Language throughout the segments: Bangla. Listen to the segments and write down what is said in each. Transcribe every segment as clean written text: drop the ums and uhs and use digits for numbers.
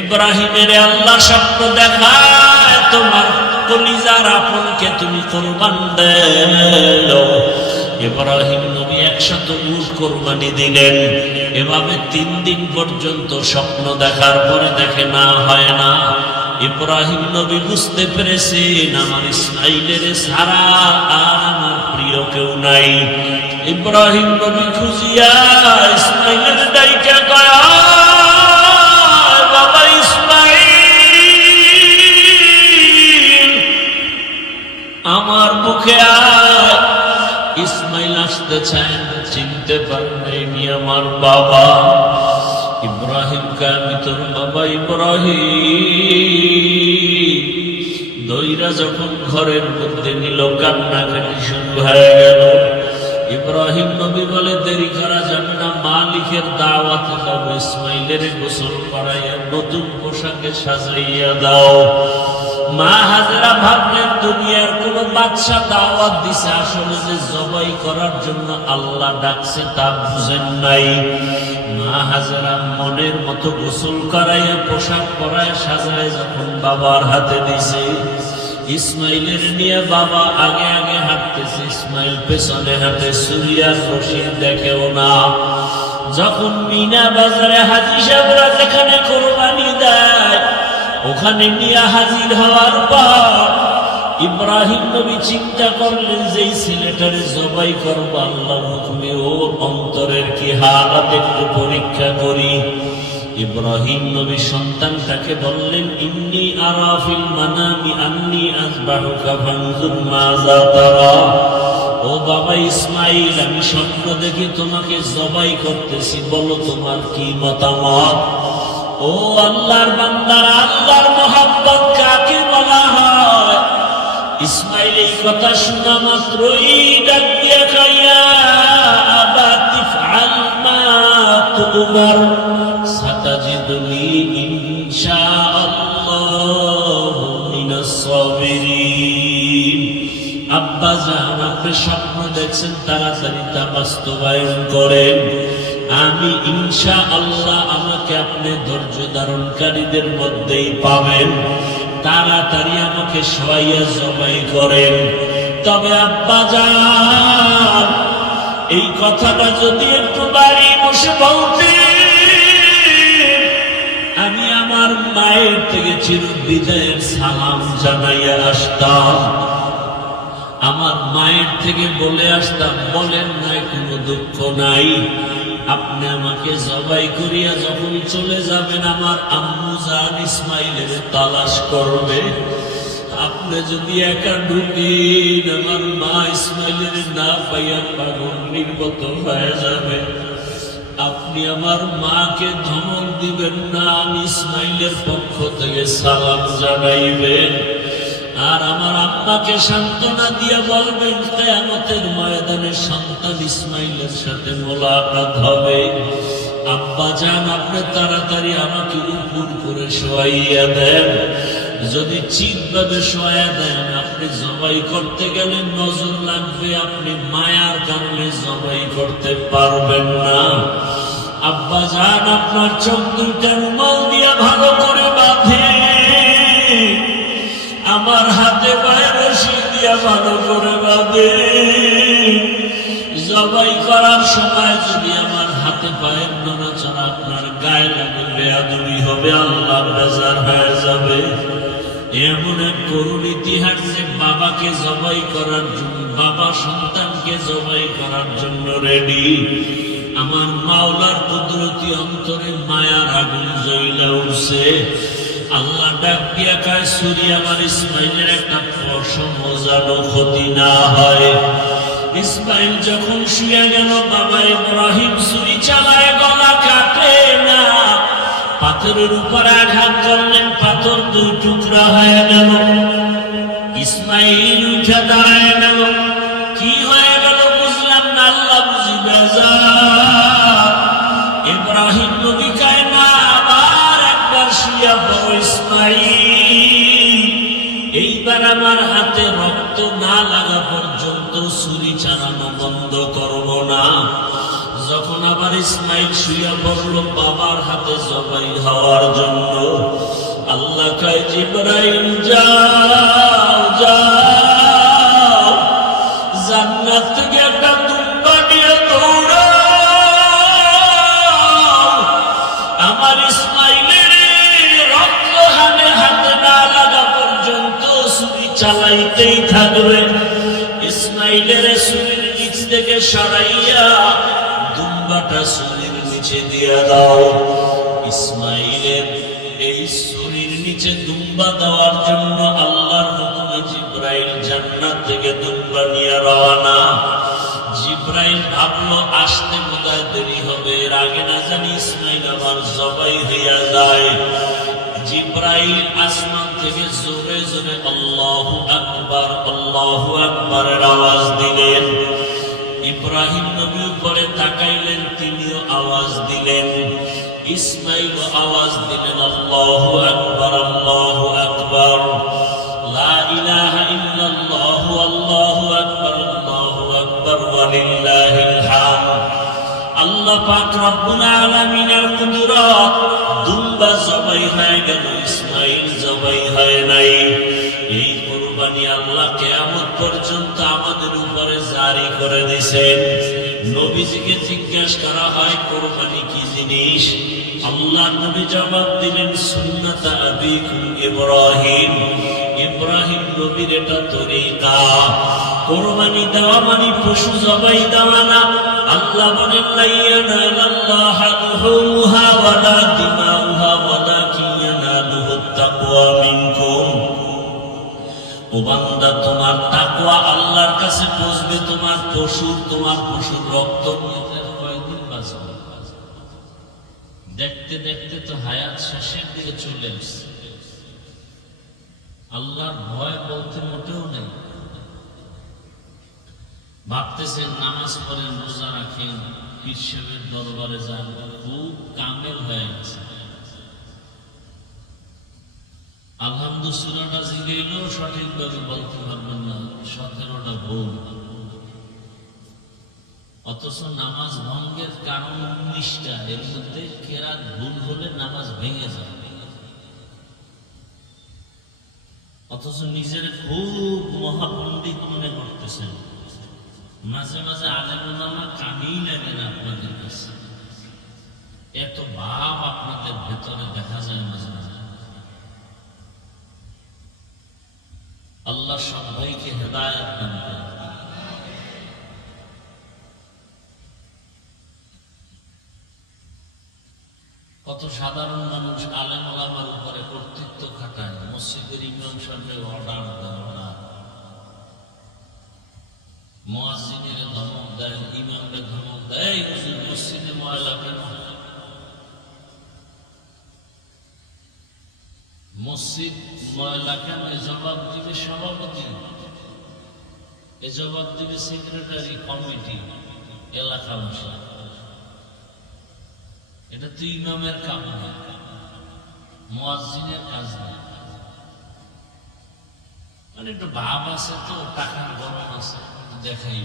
ইব্রাহিমের আল্লাহ স্বপ্ন দেখায় তোমার কলিজার আপনকে তুমি কুরবান দাও। ইব্রাহিম নবী 100 উট কুরবানি দিলেন। এভাবে 3 দিন পর্যন্ত স্বপ্ন দেখার পরে দেখে না হয় না। ইব্রাহিম নবী বুঝতে পেরেছেন আমার ইসমাইলের ছাড়া আর আমার প্রিয় কেউ নাই। ইব্রাহিম নবী খুঁজিয়া ইসমাইলের ডাইকা কয়, বাবা ইসমাইল আমার মুখে আয়। ইসমাইল আসতে চায় না, চিনতে পারেনি আমার বাবা। ইব্রাহিম কে আমি তোর বাবা ইব্রাহিম। দইরা যখন ঘরের মধ্যে নিল, কান্নাকাটি শুরু হয়ে গেল। ইব্রাহিম নবী বলে, দেরি করা যাবে না, মালিকের দাওয়াতে যাবো। ইসমাইলের গোসল করাইয়া নতুন পোশাকে সাজাইয়া দাও। মা হাজেরা ভাবলেন দুনিয়ার কোন বাদশা দাওয়াত দিছে, আসলে যে জবাই করার জন্য আল্লাহ ডাকছে তা বুঝেন নাই। মা হাজেরা মনের মতো গোসল করাইয়া পোশাক পরায় সাজায় যখন বাবার হাতে দিছে, ইসমাইলের নিয়ে বাবা আগে আগে হাঁটতেছে, ইসমাইল পেছনে হাঁটে। সুরিয়ার রশিদ দেখেও না। যখন মিনা বাজারে হাজী সাহেবরা যেখানে কোরবানি দেয় ওখানে নিয়ে হাজির হওয়ার পর ইব্রাহিম নবী চিন্তা করলেন যে এই ছেলেটারে জবাই করবো আল্লাহর হুকুমে, ওর অন্তরের কি হালাত একটু পরীক্ষা করি। ইব্রাহিম নবী সন্তানটাকে বললেন, ইন্নী আরা ফিল মানামি আন্নী আযবাহুকা ফানজুর মাযা তারা। ও বাবা ইসমাইল, আমি স্বপ্ন দেখি তোমাকে জবাই করতেছি, বলো তোমার কি মতামত। ও আল্লাহর বান্দারা, আল্লাহর মহব্বত কাকে বলা হয়? ইসমাইল এই কথা শোনা মাত্রই ডাক দিয়া খাইয়া, আবা তিফআল মা তুমার সাতাজিদুনি ইনশাআল্লাহু মিনাস সাবিরিন। আব্বা জান, আপনি স্বপ্ন দেখছেন, তাড়াতাড়ি তা বাস্তবায়ন করেন। আমি ইনশাআল্লাহ, আমাকে আপনি ধৈর্য ধারণকারীদের মধ্যেই পাবেন। তাড়াতাড়ি আমাকে শোয়াইয়া জবাই করেন। তবে আব্বা জান, এই কথাটা যদি একটু বাড়ি বসে বলতেন, আমি আমার মায়ের থেকে চিরবিদায়ের সালাম জানাইয়া আসতাম, আমার মায়ের থেকে বলে আসতাম, বলেন নাই কোনো দুঃখ নাই, আপনি আমাকে জবাই করিয়া যখন চলে যাবেন আমার আম্মু জান ইসমাইলের তালাশ করবে। আপনি যদি একা ঢুকেন, আমার মা ইসমাইলের না পাইয়া পাগল নির্গত হয়ে যাবে। আপনি আমার মাকে ধমক দিবেন না, আমি ইসমাইলের পক্ষ থেকে সালাম জানাইবেন। আর আমার আম্মাকে সান্ত্বনা দিয়া বলবেন, কিয়ামতের ময়দানে সন্তান ইসমাইলের সাথে মোলাকাত হবে। আব্বা জান, আপনি তাড়াতাড়ি আমাকে উপর করে শোয়াইয়া দেন। যদি চিৎভাবে শোয়া দেন, আপনি জবাই করতে গেলে নজর লাগবে, আপনি মায়ার কারণে জবাই করতে পারবেন না। আব্বা জান, আপনার চোখ দুইটা রুমাল দিয়া ভালো করে বাঁধে, আমার হাতে পায়ে রশি দিয়া ভালো করে বাঁধে। জবাই করার সময় যদি আমার হাতে পায়ের নড়াচড়া আপনার গায়ে লাগে, বেয়াদবি হবে, আল্লাহর বেজার হয়ে যাবে। এমন এক করুণ ইতিহাস যে বাবাকে জবাই করার জন্য, বাবা সন্তানকে জবাই করার জন্য রেডি। আমার মাওলার কুদরতি অন্তরে মায়ার আগুন জ্বলে উঠছে। আল্লাহ ডাক দিয়া কয়, সুরি আমার ইসমাইলের একটা পশম যেন ক্ষতি না হয়। ইসমাইল যখন শুয়ে গেল, বাবা ইব্রাহিম ছুরি চালায়, গলা কাটে না। পাথরের উপর আঘাত করলেন, পাথর 2 টুকরা হয়ে গেল। ইসমাইল উঠে দাঁড়ায় গেল, কি হয়ে গেল বুঝলাম না, আল্লাহ বুঝি বেজার। ইব্রাহিম নবী কয়, না, আবার একবার শুয়ে পড়ো ইসমাইল, এইবার আমার হাতে রক্ত না লাগা পর্যন্ত ছুরি চালানো বন্ধ করব না। যখন আবার ইসমাইল শুয়ে পড়ল বাবার হাতে জবাই হওয়ার জন্য, আল্লাহ কয় জিবরাইল যাও যাও জান্নাত থেকে একটা দুম্বা নিয়ে দৌড়াও, আমার ইসমাইলের রক্ত হাতে না লাগা পর্যন্ত ছুরি চালাইতেই থাকবে। ইসমাইলের ছুরির নিচ থেকে সরাইয়া দুম্বাটা ছুরির নিচে দিয়ে দাও। ইসমাইলের এই ছুরির নিচে দুম্বা দেওয়ার জন্য আল্লাহর হুকুমে জিবরাইল জান্নাত থেকে দুম্বা নিয়ে রওনা। জিবরাইল ভাবলো আসতে বোধহয় দেরি হবে, এর আগে না জানি ইসমাইল আবার জবাই হইয়া যায়। জিবরাইল আসমান থেকে জোরে জোরে আল্লাহু আকবারের আওয়াজ দিলেন। ইব্রাহিম নবী উপরে তাকাইলেন, তিনিও আওয়াজ দিলেন। ইসমাইল আওয়াজ দিলেন আল্লাহু আকবার আল্লাহু আকবার, লা ইলাহা ইল্লাল্লাহু আল্লাহু আকবার ওয়া লিল্লাহিল হামদ। আল্লাহ পাক রব্বুল আলামিনের কুদরত, দুম্বা জবাই হয়ে গেল, ইসমাইল জবাই হয় নাই। এই কুরবানি আল্লাহ কিয়ামত পর্যন্ত আমাদের উপরে জারি করে দিয়েছেন। নবীজিকে জিজ্ঞাসা করা হয় কুরবানি কি জিনিস, আল্লাহ নবী জবাব দিলেন সুন্নাত আবিকুম ইব্রাহিম, ইব্রাহিম নবীর এটা তরিকা। কুরবানি দেওয়া মানে পশু জবাই দেওয়া না। আল্লাহ বলেন লা ইয়ানালাল্লাহু লুহুমুহা ওয়ালা দিমাউহা ওয়ালাকিন ইয়ানালুহুত তাকওয়া মিনকুম। ও বান্দা, তোমার তাকওয়া আল্লাহর কাছে পৌঁছবে, তোমার পশুর রক্ত নিতে কয়েকদিন বাঁচবে। দেখতে দেখতে তো হায়াত শেষের দিকে চলে আসছে। আল্লাহর ভয় বলতে মোটেও নেই। ভাবতেছেন নামাজ পড়েন, রোজা রাখেন, পীর সাহেবের দরবারে যান, খুব কামেল হয়ে গেছে। আলহামদুলিল্লাহ সূরাটা জিগাইলেও সঠিকভাবে বলতে পারবেন না, 17টা ভুল। অথচ নামাজ ভঙ্গের কারণ 19টা, এর মধ্যে কেরাত ভুল হলে নামাজ ভেঙে যায়। অথচ নিজের খুব মহাপণ্ডিত মনে করতেছেন। মাঝে মাঝে আলেম ওলামা কানেই লাগে না আপনাদের কাছে, এত ভাব আপনাদের ভেতরে দেখা যায় মাঝে মাঝে। আল্লাহ সবাইকে হেদায়েত দান করেন। কত সাধারণ মানুষ আলেম ওলামার উপরে কর্তৃত্ব খাটায়, মসজিদের ইমাম সামনে অর্ডার দেয়, মুয়াজ্জিনের ধমক দেয়, ইমামকে ধমক দেয়, হুজুর মসজিদে ময়লা কেন? মসজিদ ময়লা কেন এ জবাব দিবে সভাপতি, এ জবাব দিবে সেক্রেটারি কমিটি, এলাকাবাসী। এটা তো ইমামের কাম না, মুয়াজ্জিনের কাজ না। মানে একটু ভাব আছে তো, টাকার গরম আছে, দেখাই।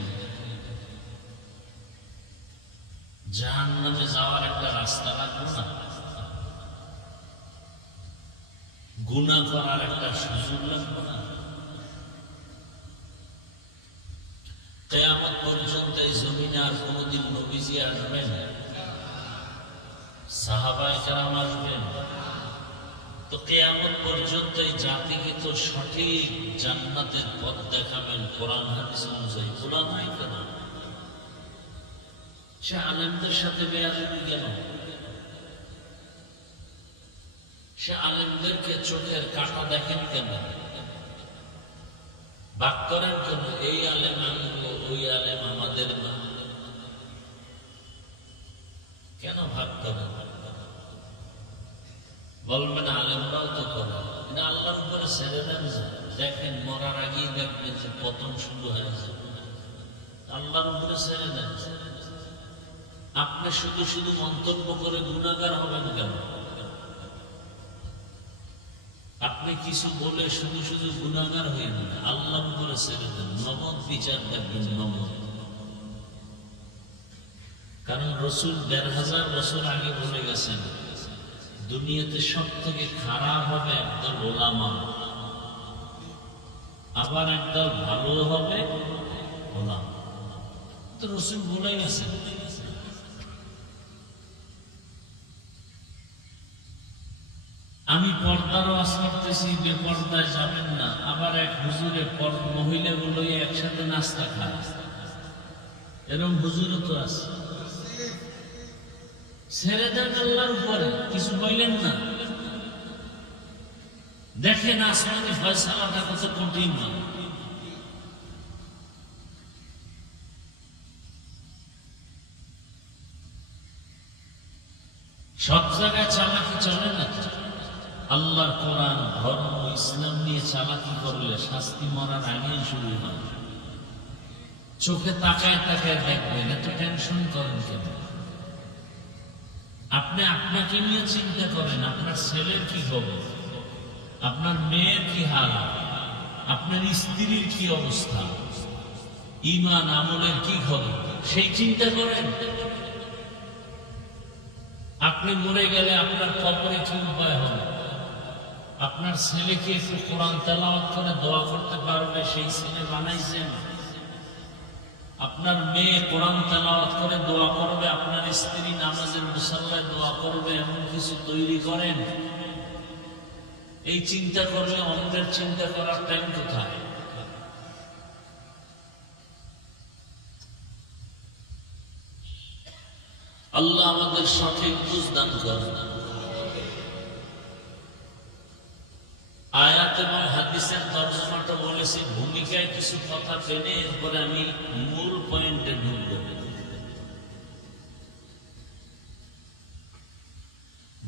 জাহান্নামে যাওয়ার একটা রাস্তা লাগবে না, গুনাহ করার একটা সুযোগ লাগবে না। কিয়ামত পর্যন্ত এই জমিনে আর কোনদিন নবীজি আসবেন, সাহাবায়ে কেরাম আসবেন, তো কিয়ামত পর্যন্ত এই জাতিকে তো সঠিক জান্নাতের পথ দেখাবেন কোরআন হাদিস অনুযায়ী। কোরআন নাই কেন? সে আলেমদের সাথে বেয়াদবি কেন? সে আলেমদেরকে চোখের কাঁটা দেখেন কেন? ভাগ করেন কেন? এই আলেম আমগো, ওই আলেম আমাদের না, কেন ভাগ করেন? বলবেন আলেমরাও তো করে, এটা আল্লাহর উপরে ছেড়ে দেন। দেখেন মরার আগেই দেখবেন যে পতন শুরু হয়েছে, আল্লাহর উপরে ছেড়ে দেন। আপনি শুধু শুধু মন্তব্য করে গুনাহগার হবেন কেন? আপনি কিছু বলে শুধু শুধু গুনাহগার হয়ে যান, আল্লাহর উপরে ছেড়ে দেন, নগদ বিচার দেখবেন, নগদ। কারণ রাসূল ১৫০০ বছর আগে বলে গেছেন, দুনিয়াতে সব থেকে খারাপ হবে একদল ওলামা, আবার একদল ভালো হবে ওলামা। তো রসুল বলেই গেছেন, আমি পর্দারও আওয়াজ করতেছি, বেপর্দায় যাবেন না। আবার এক হুজুরে মহিলাগুলো একসাথে নাস্তা খায়, এরকম হুজুরও তো আছে। ছেড়ে দেন আল্লাহর উপরে, কিছু বললেন না। দেখেন আসমানি ফয়সালাটা কত কঠিন না। সব জায়গায় চালাকি চলে না। আল্লাহর কোরআন, ধর্ম, ইসলাম নিয়ে চালাকি করলে শাস্তি মরার আগেই শুরু হয়। চোখে তাকায় তাকায় দেখবেন, এত টেনশন করেন কেন? আপনি আপনাকে নিয়ে চিন্তা করেন, আপনার ছেলের কি খবর, আপনার মেয়ের কি হাল, আপনার স্ত্রীর কি অবস্থা, ঈমান আমলের কি খবর, সেই চিন্তা করেন। আপনি মরে গেলে আপনার কবরে কি উপায় হবে? আপনার ছেলেকে একটু কোরআন তেলাওয়াত করে দোয়া করতে পারবে, সেই ছেলে বানাইছেন। আপনার মেয়ে কোরআন তেলাওয়াত করে দোয়া করবে, আপনার স্ত্রী নামাজের মুসাল্লায় দোয়া করবে, এমন কিছু তৈরি করেন। এই চিন্তা করলে অন্যের চিন্তা করার টাইম কোথায়? আল্লাহ আমাদের সঠিক বুঝ দান করেন। আয়াত এবং হাদিসের তর্জমাটা বলেছি, ভূমিকায় কিছু কথা টেনে এরপরে আমি মূল পয়েন্টে ঢুকব।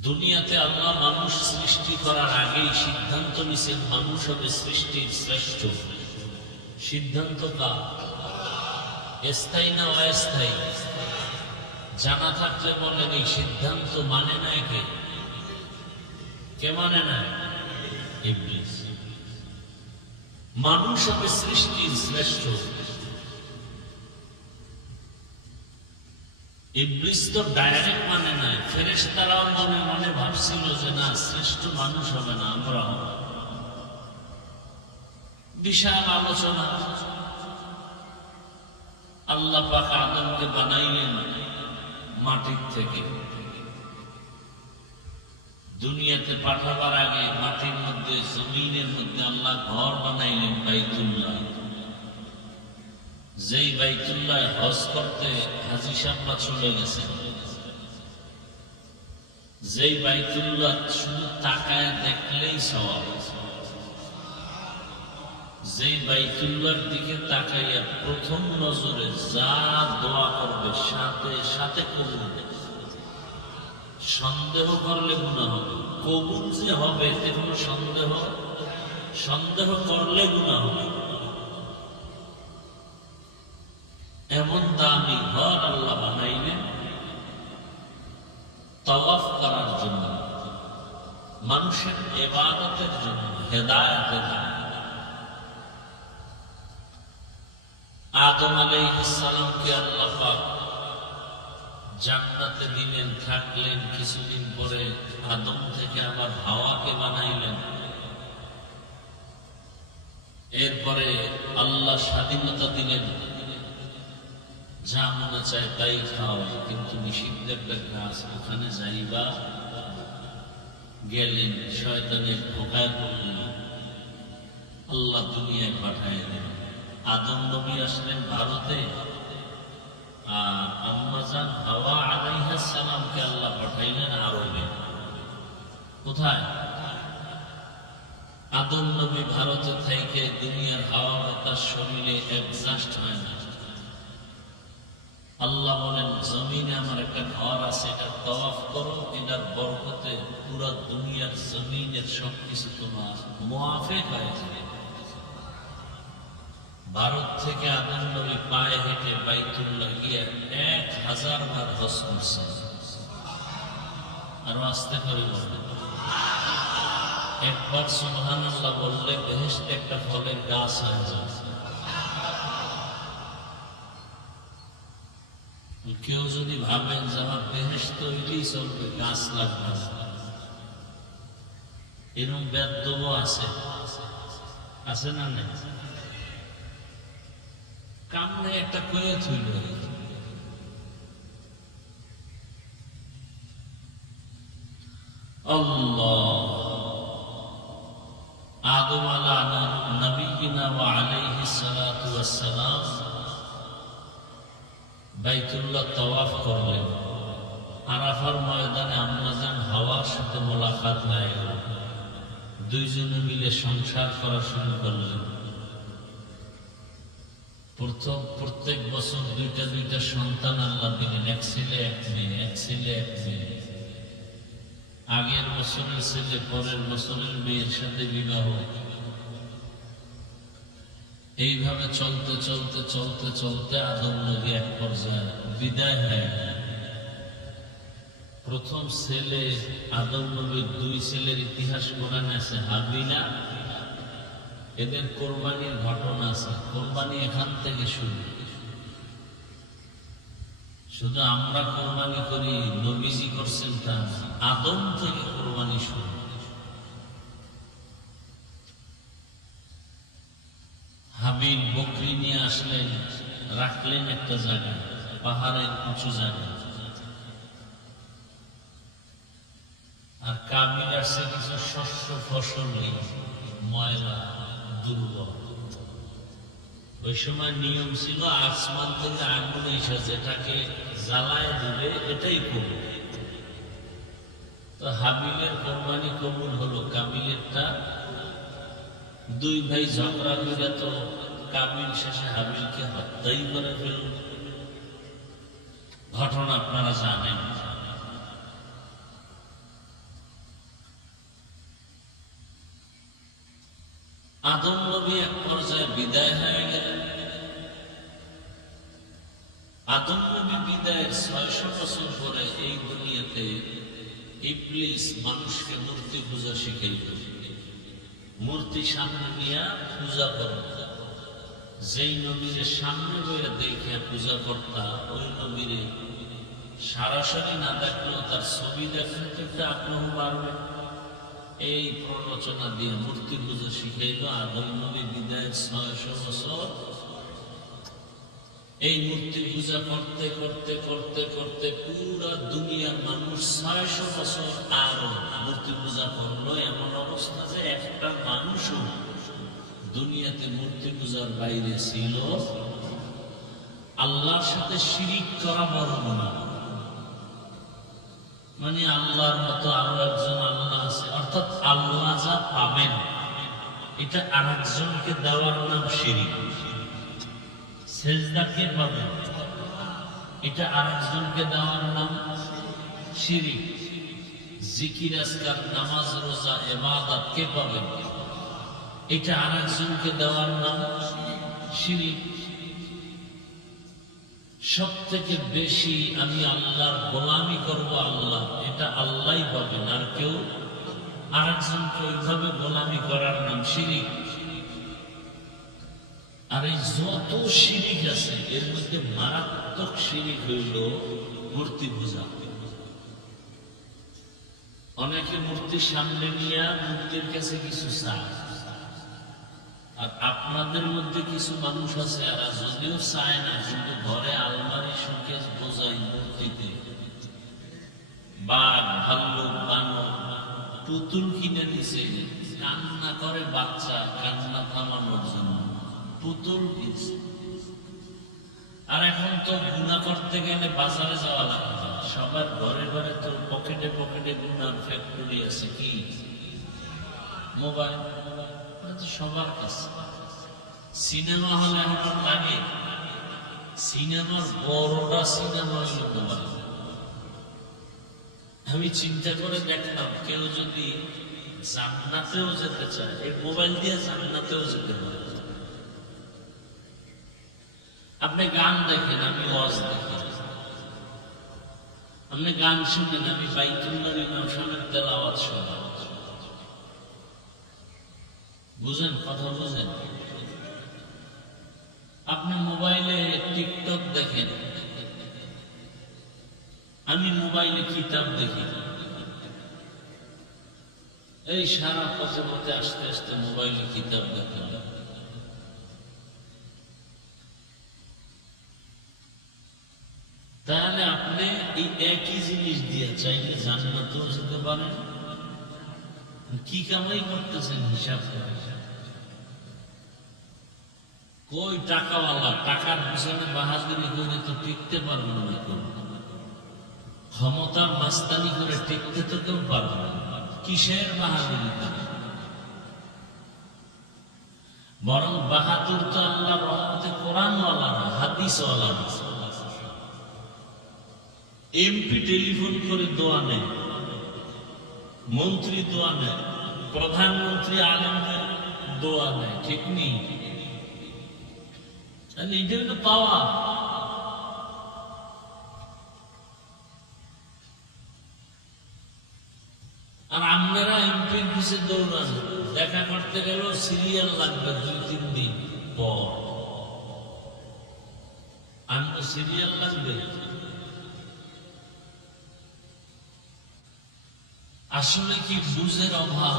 দুনিয়াতে আল্লাহ মানুষ সৃষ্টি করার আগেই সিদ্ধান্ত নিছেন মানুষ হবে সৃষ্টির শ্রেষ্ঠ। সিদ্ধান্ত কার? স্থায়ী না অস্থায়ী? জানা থাকলে বলেন এই সিদ্ধান্ত মানে নাই কে? কে মানে নাই? ইবলিস। মানুষ হবে সৃষ্টির শ্রেষ্ঠ। ইবলিস তো ডাইরেক্ট মানে নাই, ফেরেশতারাও মনে মনে ভাবছিল যে না, শ্রেষ্ঠ মানুষ হবে না, আমরা হব। বিশাল আলোচনা। আল্লাহ পাক আদমকে বানাইলেন মাটির থেকে। দুনিয়াতে পাঠাবার আগে মাটির মধ্যে, জমিনের মধ্যে আল্লাহ ঘর বানাইলেন বাইতুল্লাহ। যেই বাইতুল্লাহ হজ করতে হাজী সাহেবরা চলে গেছেন, যেই বাইতুল্লাহ শুধু তাকায় দেখলেই সওয়াব, যেই বাইতুল্লাহর দিকে তাকাইয়া প্রথম নজরে যা দোয়া করবে সাথে সাথে কবুল হবে। সন্দেহ করলে গুনাহ হবে। কবুল যে হবে এতে কোনো সন্দেহ করলে গুনাহ হবে। এমন দামি ঘর আল্লাহ বানাইলেন তাওয়াফ করার জন্য, মানুষের ইবাদতের জন্য, হেদায়েতের জন্য। আদম আলাইহিস সালামকে আল্লাহ পাক জান্নাতে দিলেন, থাকলেন। কিছুদিন পরে আদম থেকে আবার হাওয়াকে বানাইলেন। এরপরে আল্লাহ স্বাধীনতা দিলেন, যা মনে চায় তাই খাও, কিন্তু নিষিদ্ধ একটা গাছ, ওখানে যাইবা। গেলেন, শয়তানের ধোঁকায় পড়লেন, আল্লাহ দুনিয়ায় পাঠায় দিলেন। আদম নবী আসলেন ভারতে, আর আম্মা জান হাওয়া আলাইহিস সালামকে আল্লাহ পাঠাইলেন আরবে। কোথায়? আদম নবী ভারতে থেকে দুনিয়ার হাওয়া বাতাস শরীরে অ্যাডজাস্ট হয় না। আল্লাহ বলেন জমিনে আমার একটা ঘর আছে, এটা তাওয়াফ করো, এটার বরকতে পুরো দুনিয়ার জমিনের সবকিছু তোমার মুআফিক হয়ে যাবে। ভারত থেকে আদম নবী পায়ে হেঁটে বাইতুল্লাহ গিয়ে 1000 বার হজ করছেন। আরো আস্তে করে বলবেন, একবার সুবহানাল্লাহ বললে বেহেশতে একটা ফলের গাছ হয়ে যায়। কেউ যদি ভাবেন যে আমার বেহেশত তৈরি চলবে, গাছ লাগবে না, এরকম বেদব আছে, আছে না নেই? কামনে একটা কয়ে থইল, আল্লাহ আদম আলা নবিয়িনা ওয়া আলাইহিস সালাতু ওয়াস সালাম বাইতুল্লাহ তাওয়াফ করলেন। আরাফার ময়দানে আম্মাজান হাওয়ার সাথে মোলাকাত হয়ে গেল। দুইজনে মিলে সংসার করা শুরু করলেন। প্রত্যেক বছর দুইটা দুইটা সন্তান আল্লাহ দিলেন, এক ছেলে এক মেয়ে, এক ছেলে এক মেয়ে। আগের বছরের ছেলে পরের বছরের মেয়ের সাথে বিবাহ। এইভাবে চলতে চলতে চলতে চলতে আদম নবী এক পর্যায়ে বিদায় হয়ে গেলেন। প্রথম ছেলে আদম নবীর দুই ছেলের ইতিহাস কোরআনে আছে, হাবিলা। এদের কোরবানির ঘটনা আছে। কোরবানি এখান থেকে শুরু। শুধু আমরা কোরবানি করি, নবীজি করছেন তা না, আদম থেকে কোরবানি শুরু। হাবিল বকরি নিয়ে আসলেন, রাখলেন একটা জায়গায়, পাহাড়ের উঁচু জায়গায়। আর কাবিল আসছে কিছু শস্য ফসল নেই, ময়লা দুর্বল। ওই সময় নিয়ম ছিল আসমান থেকে আগুন এসে যেটাকে জ্বালায় দিলে এটাই কবুল। তো হাবিলের কোরবানি কবুল হলো, কাবিলেরটা। দুই ভাই ঝগড়া করে তো কাবিল শেষে হাবিলকে হত্যাই করে ফেলল। ঘটনা আপনারা জানেন। আদম নবী এক পর্যায়ে বিদায় হয়ে গেলেন। আদম নবী বিদায়ের ৬০০ বছর পরে এই দুনিয়াতে ইবলিস মানুষকে মূর্তি পূজা শিখাইল। মূর্তি সামনে নিয়ে পূজা করত। যেই নবীরে সামনে বইয়ে দেখে পূজা করতা, ওই নবীরে সরাসরি না দেখলেও তার ছবি দেখলে তো একটা আগ্রহ বাড়বে। এই প্ররোচনা দিয়ে মূর্তি পূজা শিখাইল। আদম নবী বিদায়ের ৬০০ বছর এই মূর্তি পূজা করতে করতে করতে করতে পুরা দুনিয়ার মানুষ ৬০০ বছর আরো মূর্তি পূজা করলো। এমন অবস্থা যে একটা মানুষও দুনিয়াতে মূর্তি পূজার বাইরে ছিল। আল্লাহর সাথে শিরিক করা বড় গুনাহ। মানে আল্লাহর মতো আরো একজন আল্লাহ আছে, অর্থাৎ আল্লাহ যা পাবেন এটা আরেকজনকে দেওয়ার নাম শিরিক। সেজদা কে পাবেন, এটা আরেকজনকে দেওয়ার নাম শিরিক। জিকির আজকার, নামাজ, রোজা, ইবাদত কে পাবেন, এটা আরেকজনকে দেওয়ার নাম শিরিক। সব থেকে বেশি আমি আল্লাহর গোলামি করব আল্লাহ, এটা আল্লাহই পাবেন, আর কেউ আরেকজনকে ওইভাবে গোলামি করার নাম শিরিক। আর এই যত শিরিক আছে এর মধ্যে মারাত্মক শিরিক হইল মূর্তি পূজা। অনেকে মূর্তির সামনে নিয়ে মূর্তির কাছে কিছু চায়। আর আপনাদের মধ্যে কিছু মানুষ আছে এরা যদিও চায় না, কিন্তু ঘরে আলমারি শোকেস বোঝাই মূর্তিতে বাঘ, ভাল্লুক, বানর, পুতুল কিনে নিছে। কান্না করে বাচ্চা, কান্না থামানোর জন্য পুতুল কিনছে। আর এখন তো গুণা করতে গেলে বাজারে যাওয়া লাগে না, সবার ঘরে ঘরে তো পকেটে পকেটে গুণার ফ্যাক্টরি আছে। কি মোবাইল, সবার কাছে। সিনেমা হলে এখন লাগে, সিনেমার বড়টা সিনেমা হইল মোবাইল। আমি চিন্তা করে দেখলাম কেউ যদি জান্নাতেও যেতে চায় এই মোবাইল দিয়ে জান্নাতেও যেতে পারে। আপনি গান দেখেন, আমি ওয়াজ দেখি। আপনি গান শুনেন, আমি বাইতুল্লাহ ইমামের তেলাওয়াত শুনি। বুঝেন কথা, বুঝেন? আপনি মোবাইলে টিকটক দেখেন, আমি মোবাইলে কিতাব দেখি। এই সারা পথে পথে আসতে আসতে মোবাইলে কিতাব দেখা, তাহলে আপনি এই একই জিনিস দিয়ে চাইলে জান্নাতেও যেতে পারেন। কি কামাই করতেছেন হিসাব করে? কই টাকাওয়ালা টাকার পিছনে বাহাদুরি করে তো টিকতে পারবেন না কেউ, ক্ষমতার মাস্তানি করে টিকতে তো কেউ পারবে না। কিসের বাহাদুরি করে? বরং বাহাদুর তো আল্লাহর রহমতে কোরআনওয়ালারা, হাদিসওয়ালারা। এমপি টেলিফোন করে দোয়া নেয়, মন্ত্রী দোয়া নেয়, প্রধানমন্ত্রী আলেমদের দোয়া নেয়, ঠিক নেই? এটা হলো পাওয়া। আর আপনারা এমপির পিছে দৌড়ান, দেখা করতে গেল সিরিয়াল লাগবে 2-3 দিন পর। আমি তো সিরিয়াল লাগবে। আসলে কি বুঝের অভাব?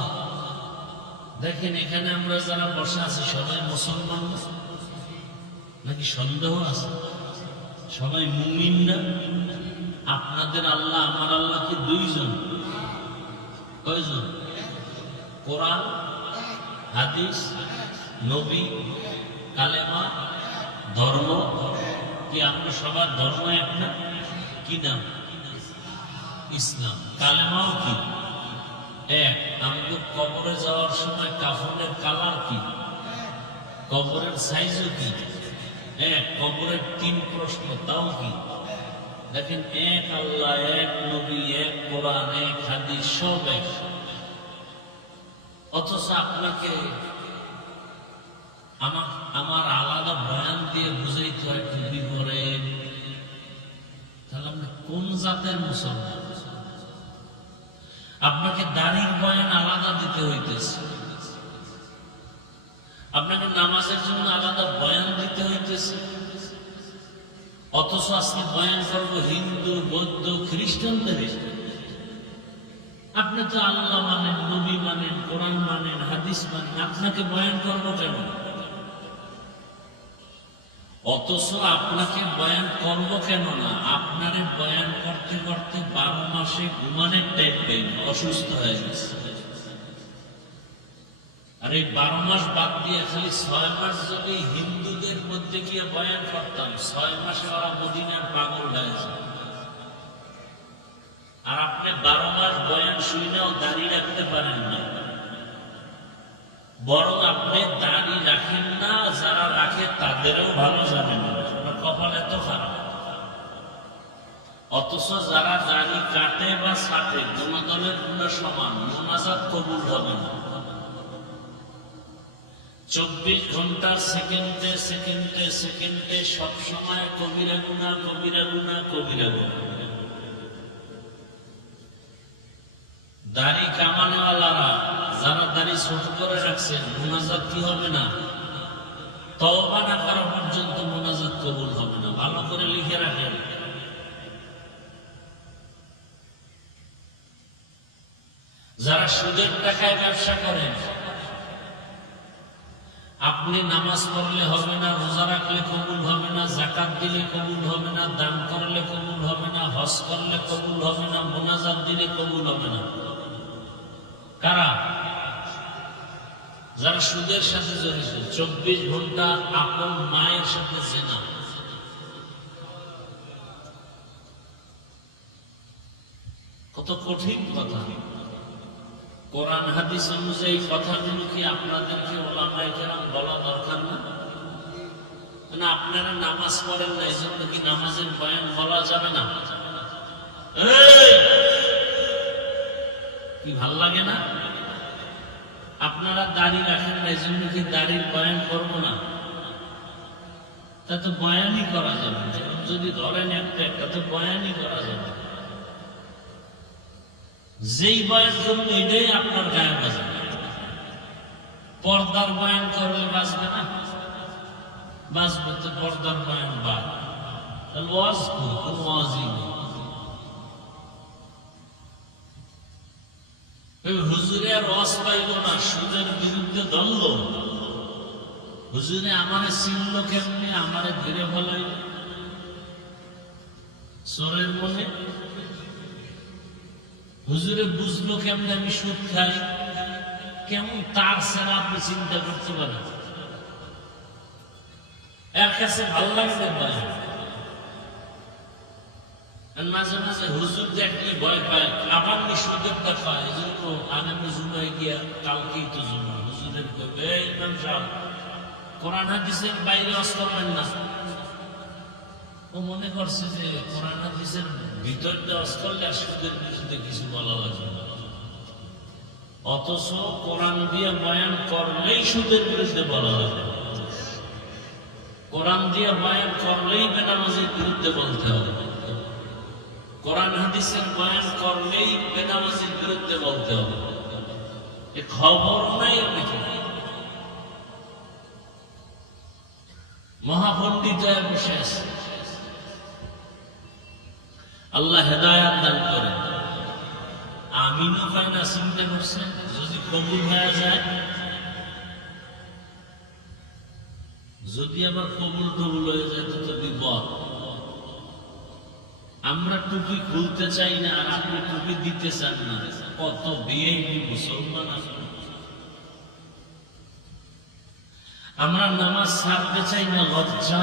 দেখেন এখানে আমরা যারা বসে আছি সবাই মুসলমান নাকি সন্দেহ আছে? সবাই মুমিন না? আপনাদের আল্লাহ আমার আল্লাহ কি দুইজন? কয়জন? কোরআন, হাদিস, নবী, কালেমা, ধর্ম কি? আপনার সবার ধর্ম এক না? কি নাম? ইসলাম। কালেমাও কি এক? আমাদের কবরে যাওয়ার সময় কাফনের কালার কি? কবরের সাইজও কি এক? কবরের 3 প্রশ্ন, তাও কি? দেখেন এক আল্লাহ, এক নবী, এক কোরআন, এক হাদিস, সব এক। অথচ আপনাকে আমার আলাদা বয়ান দিয়ে বুঝাইতে হয় টুপি পরে। তাহলে আপনি কোন জাতের মুসলমান? আপনাকে দাড়ির বয়ান আলাদা দিতে হইতেছে, আপনাকে নামাজের জন্য আলাদা বয়ান দিতে হইতেছে। অথচ আজকে বয়ান করবো হিন্দু, বৌদ্ধ, খ্রিস্টানদের। আপনি তো আল্লাহ মানেন, নবী মানেন, কোরআন মানেন, হাদিস মানেন, আপনাকে বয়ান করবো কেন? অথচ আপনাকে বয়ান করবো কেন না? আপনারে বয়ান করতে করতে 12 মাসে ঘুমানের টাইপ পেয়ে অসুস্থ হয়ে গেছে। আর এই 12 মাস বাদ দিয়ে খালি 6 মাস যদি হিন্দুদের মধ্যে গিয়ে বয়ান করতাম, 6 মাসে ওরা মদিনার পাগল হয়ে যায়। আর আপনি 12 মাস বয়ান শুনেও দাঁড়িয়ে রাখতে পারেন না, বরং আপনি দাঁড়িয়ে রাখেন না, যারা রাখে তাদেরও ভালো জানেন না, কপাল এত খারাপ। অথচ যারা দাঁড়িয়ে কাটে বা ছাটে জনগণের গুণ সমান, মোনাজাত কবুল হবে না। 24 ঘন্টার সেকেন্ডে সেকেন্ডে সেকেন্ডে সবসময় কবিরা গুনাহ, কবিরা গুনাহ, কবিরা গুনাহ। দাড়ি কামানেওয়ালারা যারা দাড়ি ছোট করে রাখছেন, মোনাজাত কি হবে না? তওবা না করা পর্যন্ত মোনাজাত কবুল হবে না। ভালো করে লিখে রাখেন। যারা সুদের টাকায় ব্যবসা করেন, আপনি নামাজ পড়লে হবে না, রোজা রাখলে কবুল হবে না, যাকাত দিলে কবুল হবে না, দান করলে কবুল হবে না, হজ করলে কবুল হবে না, মোনাজাত দিলে কবুল হবে না। কারা? যারা সুদের সাথে জড়িত। 24 ঘন্টা আপন মায়ের সাথে জেনা। কত কঠিন কথা। কোরআন হাদিস অনুযায়ী কথাগুলো কি আপনাদেরকে ওলামায়ে কেরাম বলা দরকার না? মানে আপনারা নামাজ পড়েন না, এই জন্য কি নামাজের বয়ান বলা যাবে না? কি ভাল লাগে না? আপনারা দাড়ি রাখেন না, এই জন্য কি দাড়ির বয়ান করবো না? তা তো বয়ানই করা যাবে। যদি ধরেন একটা একটা তো বয়ানই করা যাবে। যেই বয়ান করুন এটাই আপনার গায়ে বাজবে। পর্দার বয়ান করলে বাজবে না? বাজবে তো। পর্দার বয়ান বাদ। ওয়াজ করি, কোন ওয়াজই নেই। হুজুর হুজুরে আর রস পাইল না, সুদের বিরুদ্ধে দলল। হুজুরে আমারে চিনল কেমনে, আমারে ধীরে ফেলাইল চোরের মনে। হুজুরে বুঝলো কেমনে আমি সুদ খাই, কেমন তার সেরা আপনি চিন্তা করতে পারেন। এর কাছে ভালো লাগবে ভাই, মাঝে মাঝে হুজুর দেখলে ভয় পায়, আবার সুদের দেখা। এই জন্য আগামী জুমায় গিয়া, কালকেই তো জুমা, হুজুরের কবে ইমাম সাহেব কোরআন হাদিসের বাইরে ওয়াজ করবেন না। ও মনে করছে যে কোরআন হাদিসের ভিতর দিয়ে ওয়াজ করলে আর সুদের বিরুদ্ধে কিছু বলা লাগবে না, অথচ কোরআন দিয়ে বয়ান করলেই সুদের বিরুদ্ধে বলা লাগবে। কোরআন দিয়ে বয়ান করলেই বেনামাজির বিরুদ্ধে বলতে হবে। কোরআন হাদিসের বয়ান করলেই বেনামাজির বিরুদ্ধে বলতে হবে। এ খবর নাই অনেকে। মহাপণ্ডিত বসে আছে, আল্লাহ হেদায়াত দান করেন। আমিনও পায় না, চিন্তা করছেন যদি কবুল হয়ে যায়, যদি আবার কবুল টবুল হয়ে যায় তো বিপদ। আমরা টুপি খুলতে চাই না আর আপনি টুপি দিতে চান না, কত বিয়ে মুসলমান আছে। আমরা নামাজ ছাড়তে চাই না, লজ্জা,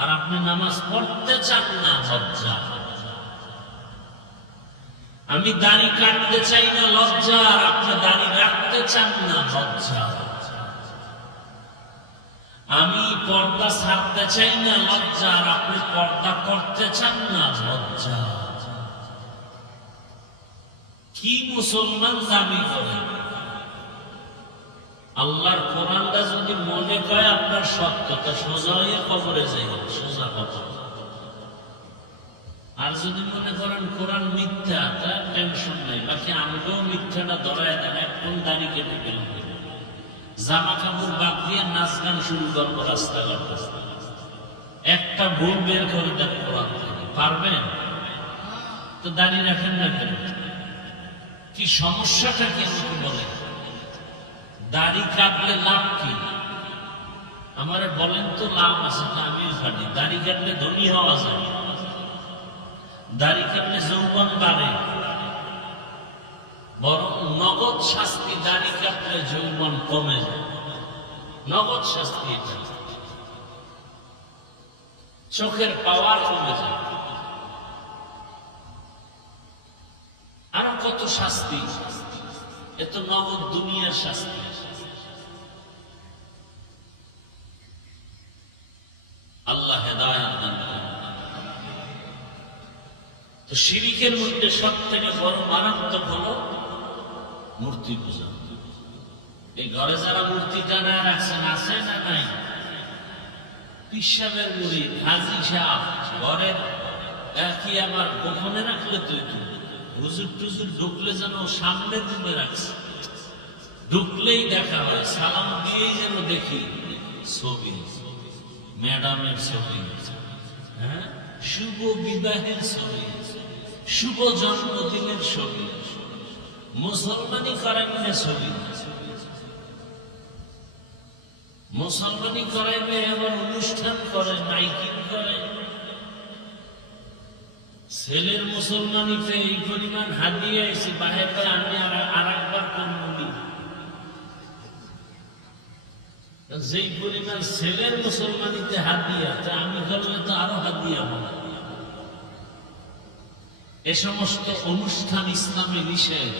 আর আপনি নামাজ পড়তে চান না, লজ্জা। আমি দাড়ি কাটতে চাই না, লজ্জা, আর আপনি দাড়ি রাখতে চান না, লজ্জা। আমি পর্দা ছাড়তে চাই না, লজ্জা, আর আপনি পর্দা করতে চান না, লজ্জা। কি মুসলমান দাবি করে? আল্লাহর কোরআনটা যদি মনে করে আপনার সত্যতা, সোজা হয়ে কবরে যাইবেন, সোজা কথা। আর যদি মনে করেন কোরআন মিথ্যা, তার টেনশন নাই, বাকি আমরাও মিথ্যাটা ধরায় দেন। এখন দাড়ি কেটে গেল, জামা কাপড় বাদ দিয়ে নাচ গান শুরু করবো রাস্তাঘাট। একটা ভুল বের করে দেন কোরআন থেকে, পারবেন? তো দাড়ি রাখেন না কেন? কি সমস্যাটা কি আমাকে বলেন? দাড়ি কাটলে লাভ কি আমারে বলেন তো? লাভ আছে না? আমিও কাটি। দাড়ি কাটলে ধনী হওয়া যায়, দাড়ি কাটলে যৌবন বাড়ে, বরং নগদ শাস্তি। দাড়ি কাটলে যৌবন কমে যায়, নগদ শাস্তি। এটা চোখের পাওয়ার কমে যায়, আরো কত শাস্তি। এত নগদ দুনিয়ার শাস্তি। আল্লাহ হেদায়েত দান করেন। তো শিরকের মধ্যে সবথেকে বড় মারাত্মক হলো মূর্তি পূজা। এই ঘরে যারা মূর্তি টানায় রাখছেন, আছে না নাই? পিসাবের মুড়িদ, হাজি সাহেব ঘরের কি আবার গোপনে রাখলে তো হুজুর টুজুর ঢুকলে যেন সামনে রুমে রাখছে, ঢুকলেই দেখা হয়, সালাম দিয়েই যেন দেখি ছবি, ম্যাডামের ছবি, হ্যাঁ, শুভ বিবাহের ছবি, শুভ জন্মদিনের ছবি, মুসলমানি করাইবে ছবি, মুসলমানি করাইবে, আবার অনুষ্ঠান করে, মাইকিং করে। ছেলের মুসলমানিতে এই পরিমাণ হাদিয়া এসে বাহিরে, আমি আর একবার করবি। যেই পরিমাণ ছেলের মুসলমানিতে হাদিয়া, তা আমি করলে তো আরো হাদিয়া হবে। এ সমস্ত অনুষ্ঠান ইসলামে নিষেধ।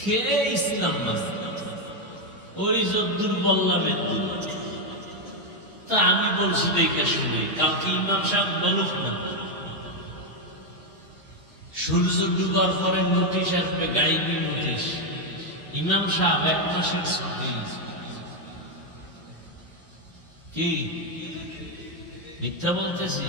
কে ইসলাম মানে? ওই যদ্দুর বললাম তা আমি বলছি দেখে শুনে, কালকে ইমাম সাহেব বলুক না। সূর্য ডুবার পরে নোটিশ আসবে, গাইবি নোটিশ, ইমাম সাহেব 1 মাসের ছুটি। কি মিথ্যা বলতেছি?